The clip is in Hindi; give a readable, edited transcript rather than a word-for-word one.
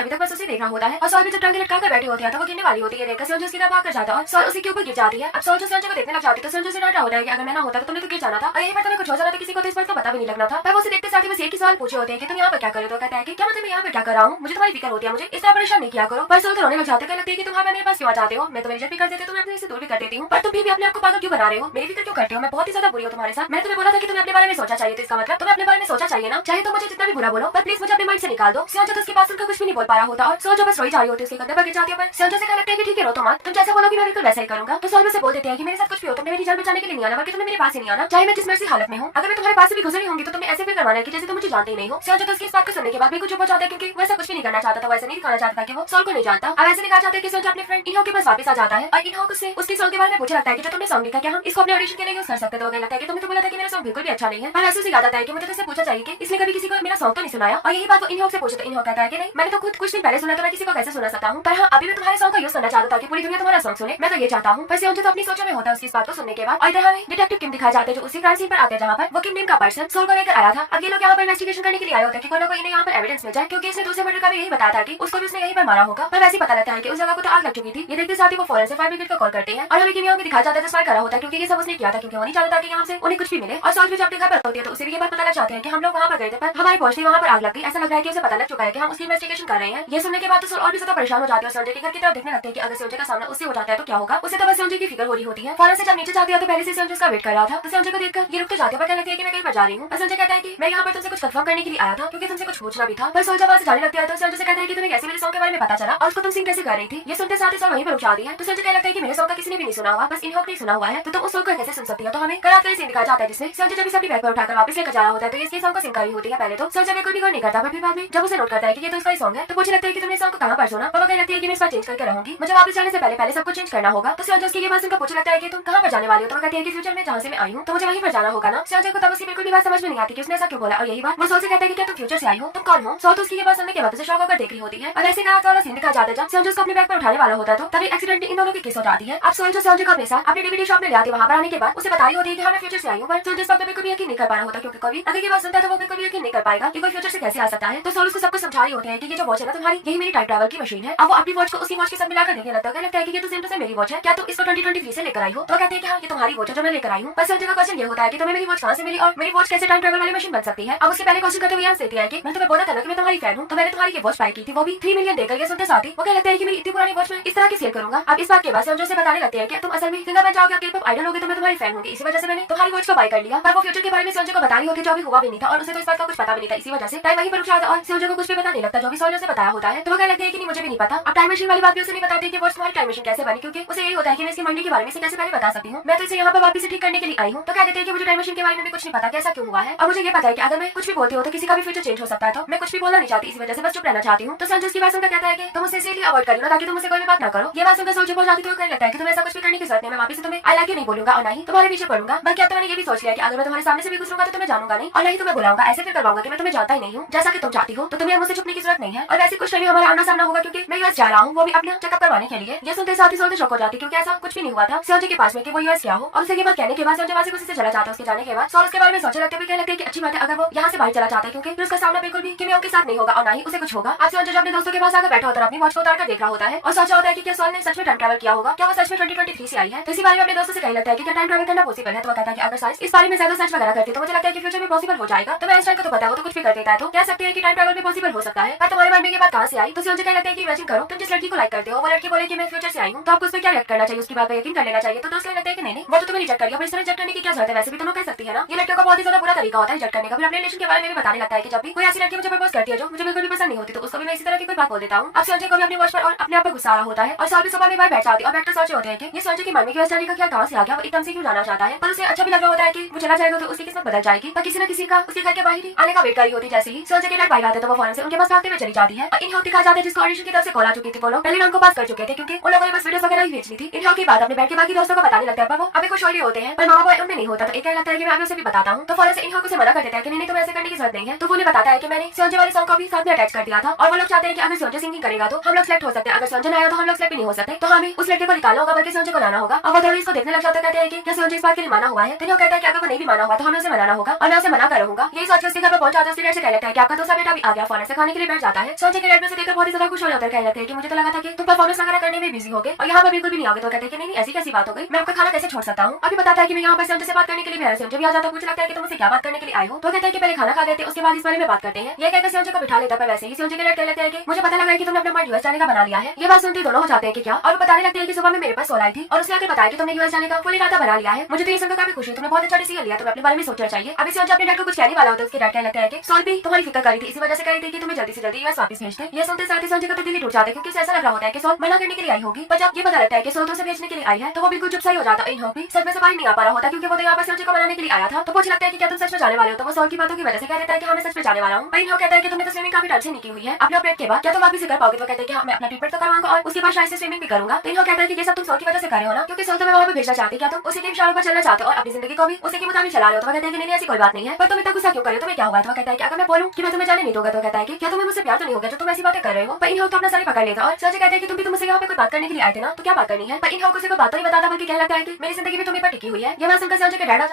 अभी तक बस उसे देख रहा होता है और सॉल भी जब टांगे लटका कर बैठी होती है तो वो गिरने वाली होती है। देखकर संजय उसकी तरफ भाग कर जाता है और सॉल उसी के ऊपर गिर जाती है। अब सॉल जो संजय को देखने लग जाती है तो संजय से डांटा होता है कि अगर मैं ना होता तो तुमने तो गिर जाना था और यही पर तुम्हें कुछ हो जाना था किसी को तो इस बात का पता भी नहीं लगना था। पर वो उसे देखते साथ ही बस एक ही सवाल पूछे होते हैं कि तुम यहाँ पर क्या कर रहे हो। तो कहता है कि क्या मतलब मैं यहाँ पर क्या कर रहा हूँ, मुझे तुम्हारी फिक्र होती है, मुझे इस तरह परेशान नहीं किया करो। पर सॉल तो रोने लग जाते हैं, लगती है कि तुम मेरे पास क्यों आ जाते हो, मैं तुम्हें रिजेक्ट भी कर देती हूं, तुम्हें अपने से दूर भी कर देती हूँ, पर तुम भी अपने आप को पागल क्यों बना रहे हो, मेरी फिक्र क्यों करते हो, मैं बहुत ही ज्यादा बुरी हूँ तुम्हारे साथ। मैंने तुम्हें बोला था कि तुम्हें अपने बारे में सोचा चाहिए, तो इसका मतलब तुम्हें अपने बारे में सोचा चाहिए ना, चाहे तो मुझे जितना भी बुरा बोलो पर प्लीज मुझे अपने माइंड से निकाल दो। संजय तो उसके पास उनका कुछ भी नहीं बोल पा रहा होता और सॉल जो बस रोई जा रही होती है, उसके कंधे पर गिर जाती है। पर संजय से कहने लगता है कि ठीक है रो तो मत, तुम जैसा बोलोगी मैं बिल्कुल वैसा ही करूंगा। तो सॉल से बोल देते हैं कि मेरे साथ कुछ भी हो तुमने मेरी जान बचाने के लिए नहीं आना, बल्कि तुम्हें मेरे पास ही नहीं आना, चाहे मैं जिस मर्जी हालत में हूँ। अगर मैं तुम्हारे पास से भी गुजरी होंगी तो तुम्हें ऐसे भी करवाना है कि जैसे तुम मुझे जानते ही नहीं हो। संजय तो उसकी इस बात को सुनने के बाद बिल्कुल चुप हो जाता है, क्योंकि वैसा कुछ भी नहीं करना चाहता था, वैसा नहीं दिखाना चाहता था कि वो सॉल को नहीं जानता। अब ऐसे दिखाया जाता है कि संजय अपने फ्रेंड इनहो के पास वापस आ जाता है और इनहो से उसकी सॉन्ग के बारे में पूछने लगता है कि जो तुमने सॉन्ग लिखा क्या हम इसको अपने ऑडिशन के लिए यूज कर सकते हैं। तो कहने लगता है कि तुमने तो बोला था कि मेरा सॉन्ग बिल्कुल भी अच्छा नहीं है। पर ऐसे उसे याद आता है कि मुझे तुझसे पूछा चाहिए कि इसने कभी किसी को मेरा सॉन्ग तो नहीं सुनाया, और यही बात वो इनहो से पूछे तो इनहो कहता है कि नहीं, मैंने तो खुद कुछ दिन पहले सुना, तो मैं किसी को कैसे सुना सकता हूँ। पर हाँ, अभी मैं तुम्हारे सॉन्ग का यूज करना चाहता था कि पूरी दुनिया तुम्हारा सॉन्ग सुने, मैं तो ये चाहता हूँ। पर संजय तो अपनी सोचों में होता है उसकी इस बात को सुनने के बाद। और इधर हमें डिटेक्टिव किम दिखाए जाते हैं जो उसी क्राइम सीन पर आते हैं जहाँ पर वो किम नेम का पर्सन सॉल को लेकर आया था। अब ये लोग यहाँ पर इन्वेस्टिगेशन करने के लिए आए होते हैं कि कोई ना कोई इन्हें यहाँ पर एविडेंस मिल जाए, क्योंकि इसने दूसरे मर्डर का भी यही बताया था कि उसको भी उसने यहीं पर मारा होगा। पर वैसे पता लगता है कि उस जगह को तो आग लग चुकी थी। ये देखते साथ ही वो फौरन से फायर ब्रिगेड को कॉल करते हैं और हमें किम यहाँ भी दिखाया जाता है जो करा होता है, क्योंकि ये सब उसने किया था, क्योंकि वो नहीं चाहता था कि यहाँ से उन्हें कुछ भी मिले। और सॉल भी जब अपने घर पर होती है तो उसे भी ये बात पता लग जाती है कि हम लोग वहाँ पर गए थे पर हमारी पहुंचते वहाँ पर आग लग गई। ऐसा लग रहा है कि उसे पता लग चुका है कि हम उसकी इन्वेस्टिगेशन कर रहे हैं। ये सुनने के बाद तो सॉल और भी ज्यादा परेशान हो जाती है और संजय के घर की तरफ देखने लगते हैं कि अगर संजय का सामना उससे हो जाता है तो क्या होगा। उसे तो बस संजय की फिक्र हो रही होती है। फौरन से जब नीचे जाती है तो पहले से संजय उसका वेट कर रहा था, तो संजय को देखकर ये रुक तो जाती है पर कहने लगती है कि मैं कहीं पर जा रही हूँ। और संजय कहता है कि मैं यहाँ पर तुमसे कुछ कंफर्म करने के लिए आया था, क्योंकि तुमसे कुछ पूछना भी था। पर सॉल जब वहाँ से जाने लगती है तो संजय से कहता है कि तुम्हें कैसे मेरे सॉन्ग के बारे में पता चला और उसको तुम सिंग कैसे कर रही थी। ये सुनते साथ ही सॉल वहीं पर रुक जाती है। तो संजय कहने लगता है कि मेरे सॉन्ग का किसी ने भी नहीं सुना हुआ, बस इनहो ने सुना हुआ है, तो तुम उस सॉन्ग को कैसे सुन सकती हो। तो हमें करात का सीन दिखाया जाता है जिसमें संजय जब इसे अपनी बैग पर उठाकर वापस लेकर जा रहा होता है तो इसके सॉन्ग को सिंग करी होती है। पहले तो संजय बिल्कुल भी गौर नहीं करता, पर फिर बाद में जब उसे नोट करता है कि ये तो इसका ही सॉन्ग है तो पूछने लगता है कि तुमने सॉन्ग को कहाँ पर सुना। वो कहने लगती है कि मैं इस बार चेंज करके रहूंगी, मुझे वापस जाने से पहले सब कुछ चेंज करना होगा। तो संजय उसकी ये बात सुनकर पूछने लगता है कि तुम कहाँ पर जाने वाली हो। तो वो कहती है कि फ्यूचर में जहाँ से मैं आई हूँ तो मुझे वहीं पर जाना होगा ना। संजय को तब उसकी बिल्कुल भी बात समझ में नहीं आती कि उसने ऐसा क्यों बोला, और यही बात वो सॉल से कहता है कि क्या तुम फ्यूचर से आई हो, तुम कौन हो। सॉल तो उसकी ये बात सुनने के बाद उसे शॉक होकर देख रही होती है और ऐसे करात वाला सीन दिखाया जाता है जब संजय उसको अपने बैग पर उठाने वाला होता है तो तभी एक्सीडेंटली इन दोनों की किस हो जाती है। अब सॉल जो संजय को अपने साथ अपनी डीवीडी शॉप में ले आती है, वहाँ पर आने के बाद उसे बताई होती है कि हाँ मैं फ्यूचर से आई हूँ। पर संजय इस बात पर बिल्कुल भी यकीन नहीं कर पा रहा होता, क्योंकि कभी अगर ये बात सुनता है तो वो बिल्कुल भी यकीन नहीं कर पाएगा कि कोई फ्यूचर से कैसे आ सकता है। तो सॉल उसको सब कुछ समझा रही होते हैं कि ये जो वॉच है ना तुम्हारी, यही मेरी टाइम ट्रैवल की मशीन है। अब वो अपनी वॉच को उसी वॉच के साथ मिलाकर देखने लगता है कि ये तो सेम टू सेम मेरी वॉच है, क्या तुम इसको 2023 से लेकर आई हो। तो कहते हैं कि हाँ ये तुम्हारी वॉच है जो मैं लेकर आई हूँ। पर संजय का क्वेश्चन ये होता है कि तुम्हें मेरी वॉच कहाँ से मिली और मेरी वॉच कैसे टाइम ट्रैवल वाली मशीन बन सकती है। अब उसके पहले क्वेश्चन करते हुए आंसर देती है कि मैं तुम्हें बोला था ना कि मैं तुम्हारी फैन हूँ, तो मैंने तुम्हारी ये वॉच बाय की थी, वो भी 3 मिलियन देकर। ये सुनते साथ ही वो कहने लगता है कि मेरी इतनी पुरानी वॉच में इस तरह की सेल करूंगा। अब इस बात के बाद संजय से बताने लगते हैं कि तुम असल में सिंगर बन जाओगे, के-पॉप आइडल होगे, तो मैं तुम्हारी फैन होगी, इसी वजह से मैंने तुम्हारी वॉच को बाय कर लिया। पर वो फ्यूचर के बारे में संजय को बता रही होती है जो अभी हुआ भी नहीं था और उसे तो इस बात का कुछ पता भी नहीं था, इसी वजह से टाइम वहीं पर रुक जाता और संजय को कुछ भी पता नहीं लगता जो भी संजय से बताया होता है। तो वो कहने लगते हैं कि नहीं मुझे भी नहीं पता। अब टाइम मशीन वाली बात भी उसे नहीं बताती कि वॉच तुम्हारी टाइम मशीन कैसे बनी, क्योंकि उसे यही होता है कि मैं इसकी मंडी के बारे में कैसे पहले बता सकती हूँ, मैं तो इसे यहाँ पर वापस से ठीक करने के लिए आई हूँ। तो कह देते हैं कि मुझे टाइम मशीन के बारे में भी कुछ नहीं पता कैसा क्यों हुआ है, और मुझे ये पता है कि अगर मैं कुछ भी बोलती हूँ तो किसी का भी फ्यूचर चेंज हो सकता है, तो मैं कुछ भी बोलना नहीं चाहती, इसी वजह से बस चुप रहना चाहती हूँ। तो संजय की बात सुनकर कहता है कि तुम मुझसे इसीलिए अवॉइड करो ना ताकि तुम मुझसे कोई भी बात ना करो। ये बात सुनकर संजय बोल जाती तो कहने लगता है कि तुम्हें ऐसा कुछ भी करने की जरूरत नहीं, मैं वापस से तुम्हें आई लव यू नहीं बोलूंगा और ना ही तुम्हारे पीछे पड़ूंगा। बल्कि अब तो मैंने ये भी सोच लिया कि अगर मैं तुम्हारे सामने से भी गुजरूंगा तो तुम्हें जानूंगा नहीं और नहीं तुम्हें बुलाऊंगा, ऐसे फिर करवाऊंगा कि मैं तुम्हें जानता ही नहीं हूँ जैसा कि तुम चाहती हो। तो तुम्हें मुझसे छुपने की जरूरत नहीं है और वैसे कुछ टाइम हमारा आमना सामना होगा, क्योंकि मैं यूएस जा रहा हूँ, वो भी अपना चेकअप करवाने के लिए। ये सुनते साथ ही सोचते शौक हो जाती क्योंकि ऐसा कुछ भी नहीं हुआ था संजय के पास में कि वो यूएस क्या हो। और उसे ये बात कहने के बाद संजय वहां से खुशी से चला जाता है। उसके जाने के बाद सॉल उसके बारे में सोचने लगते हैं, कहने लगते हैं कि अच्छी बात है अगर वो यहाँ से बाहर चला जाता है, क्योंकि फिर उसका सामना बिल्कुल भी किमियों के साथ नहीं होगा और ना ही उसे कुछ होगा। अब संजय अपने दोस्तों के पास आकर बैठा होता है, अपनी वॉच को उतार कर देख रहा होता है और सोचा होता है कि क्या सॉल ने सच में टाइम ट्रैवल किया होगा, क्या वो सच में 2023 से आई है। तो इसी बारे में अपने दोस्तों से कहने लगता है कि क्या टाइम ट्रैवल करना पॉसिबल है। तो वो कहता है कि अगर साइंस इस बारे में ज्यादा सर्च वगैरह करती तो मुझे लगता है कि फ्यूचर में पॉसिबल हो जाएगा। तो मैं आइंस्टाइन को तो पता है, वो तो कुछ भी कर देता है, तो कह सकते हैं कि टाइम ट्रैवल भी पॉसिबल हो सकता है। पर तुम्हारे माइंड में ये बात कहाँ से आई। तो संजय कहने लगता है कि इमेजिन करो तुम जिस लड़की को लाइक करते हो वो लड़की बोले कि मैं फ्यूचर से आई हूँ, तो आपको उस पर क्या रिएक्ट करना चाहिए, उसकी बात पर यकीन कर लेना चाहिए। तो दोस्त कहने लगता है कि नहीं वो तो तुम्हें रिजेक्ट कर दिया, पर इस तरह रिजेक्ट करने की क्या जरूरत है, वैसे भी तुम कह सकती है ना। ये लड़कियों का बहुत ही ज्यादा बुरा तरीका होता है रिजेक्ट करने का। फिर अपने रिलेशन के बारे में भी बताने लगता है कि जब भी कोई ऐसी लड़की मुझे प्रपोज करती है जो मुझे बिल्कुल भी पसंद नहीं होती तो उसको भी मैं इसी तरह की कोई बात बोल देता हूँ। अब संजय को भी अपनी वॉच पर और अपने आप पर गुस्सा आ रहा होता है और सॉल भी सुबह में बाहर बैठ जाती है और बैठकर सोच रहे होते हैं कि ये संजय की मन में यूएस जाने का क्या कहाँ से आ गया, वो एकदम से क्यों जाना चाहता है। पर उसे अच्छा भी लग रहा होता है कि वो चला जाएगा तो उसकी किस्मत बदल जाएगी। पर किसी न किसी का उसके घर के बाहर ही आने का वेट कर रही होती है। जैसे ही संजय के लड़ आते तो वो फौरन से उनके पास भागते हुए चली जाती है और इन दिखा जाते हैं जिसको ऑडिशन की तरफ से कॉल आ चुकी थी। वो लोग पहले राउंड को पास कर चुके थे क्योंकि उन लोगों ने बस वीडियोस वगैरह ही भेज ली थी। इन की बात अपने बैठ के बाकी दोस्तों को बताने लगता है, पर वो अभी खुश हो रहे होते हैं पर मामा बॉय उनमें नहीं होता। तो एक लगता है कि मैं अभी उसे भी बताता हूँ। तो फौरन से इन से मना कर देता है कि नहीं तुम्हें ऐसे करने की जरूरत नहीं है। तो वो उन्हें बताता है कि मैंने संजय वाले सॉन्ग को भी साथ में अटैच कर दिया था और वो लोग चाहते हैं कि अगर संजय सिंगिंग करेगा तो हम लोग सेलेक्ट हो सकते हैं, अगर संजय आया तो हम लोग सेलेक्ट नहीं हो सकते। तो हमें उस लड़के को निकालना होगा बल्कि संजय को लाना होगा। और वो थोड़ी इसको देखने लग जाता है, कहते हैं कि क्या संजय इस बात के लिए माना हुआ है। तो कहता है कि अगर वो नहीं भी माना हुआ तो हमें उसे मनाना होगा और मैं उसे मना कर रहूंगा। यही सोच के उसके घर पर पहुंच जाता है। उसके डैड से कह लेता है कि आपका दूसरा बेटा भी आ गया, फौरन से खाने के लिए बैठ जाता है। संजय के डैड में से देखकर बहुत ही ज्यादा खुश हो जाता है। कह लेते हैं कि मुझे तो लगा था कि तुम परफॉर्मेंस वगैरह करने में बिजी हो गए और यहाँ पर बिल्कुल भी नहीं आओगे। तो कहते हैं कि नहीं ऐसी कैसी बात हो गई, मैं आपका खाना कैसे छोड़ सकता हूँ। अभी बताता है कि मैं यहाँ पर संजय से बात करने के लिए भी आया। संजय भी आ जाता है। मुझे लगता है कि तुम मुझसे क्या बात करने के लिए आए हो। तो कहते हैं कि पहले खाना खा लेते उसके बाद इस बारे में बात करते हैं। ये कहकर संजय को बिठा लेता है। वैसे ही संजय के डैड कह लेते हैं कि मुझे पता लगा है कि तुमने अपना माइंड यूएस जाने का बना लिया है। ये बात सुनते दोनों हो जाते हैं कि क्या, और वो बताने लगते हैं कि सुबह में मेरे पास कॉल आई थी और उसने आकर बताया कि तुमने यूएस जाने का फुल इरादा बना लिया है। मुझे तो ये सुनकर काफी खुशी हुई। तुमने बहुत अच्छा डिसीजन लिया, तुम्हें अपने बारे में सोचना चाहिए। अभी संजय अपने डैड को कुछ कहने वाला होता है। उसके डैड कहने लगता है कि सॉल भी तुम्हारी फिक्र करी थी, इसी वजह से कही थी कि तुम्हें जल्दी से जल्दी यूएस वापस भेज दे। ये सुनते साथ ही संजय का तो दिल ही टूट जाता है, क्योंकि ऐसा लग रहा होता है कि सॉल मना करने के लिए आई होगी, पर जब ये पता लगता है कि सॉल तो उसे भेजने के लिए आई है तो वो बिल्कुल चुप सा ही हो जाता है। इन भी सच में से बाहर नहीं आ पा रहा होता, क्योंकि वो तो यहाँ पर संजय को मनाने के लिए आया था। तो पूछ लगता है कि क्या तुम सच में जाने वाले हो। तो वो सॉल की बातों की वजह से कह देता है कि हाँ मैं सच में जाने वाला हूँ। पर इन कहता है कि तुमने तो स्विमिंग काफी टाइम से नहीं की हुई है, अपने ऑपरेट के बाद क्या तुम वापस कर पाओगे। तो कहते हैं कि हाँ मैं अपना ट्रीटमेंट तो करवाऊंगा और उसके बाद शायद से स्विमिंग भी करूंगा। तो इन कहता है कि ये सब तुम सॉल की वजह से कर रहे हो ना, क्योंकि सॉल तुम्हें वहाँ पे भेजना चाहते, क्या तुम उसी के इशारों पर चलना चाहते हो और अपनी जिंदगी को भी उसी के मुताबिक चला रहे हो। तो कहते हैं कि नहीं ऐसी कोई बात नहीं है, पर तुम इतना गुस्सा क्यों कर रहे हो, तुम्हें क्या हुआ है। तो कहता है कि अगर मैं बोलूं कि मैं तुम्हें जाने नहीं दूंगा तो कहता है कि क्या तुम्हें मुझसे प्यार तो नहीं होगा जो तुम ऐसी बातें कर रहे हो। पर इन तो अपना सर पकड़ लेता और संजय कहते हैं कि तुम भी मुझसे यहाँ पे कोई बात करने के लिए आए थे ना, तो क्या बात करनी है। पर इन को बात तो नहीं बताता, बल्कि कह लगता है कि मेरी जिंदगी भी तुम्हें पर टिकी हुई है। ये बात सुनकर संजय के डैड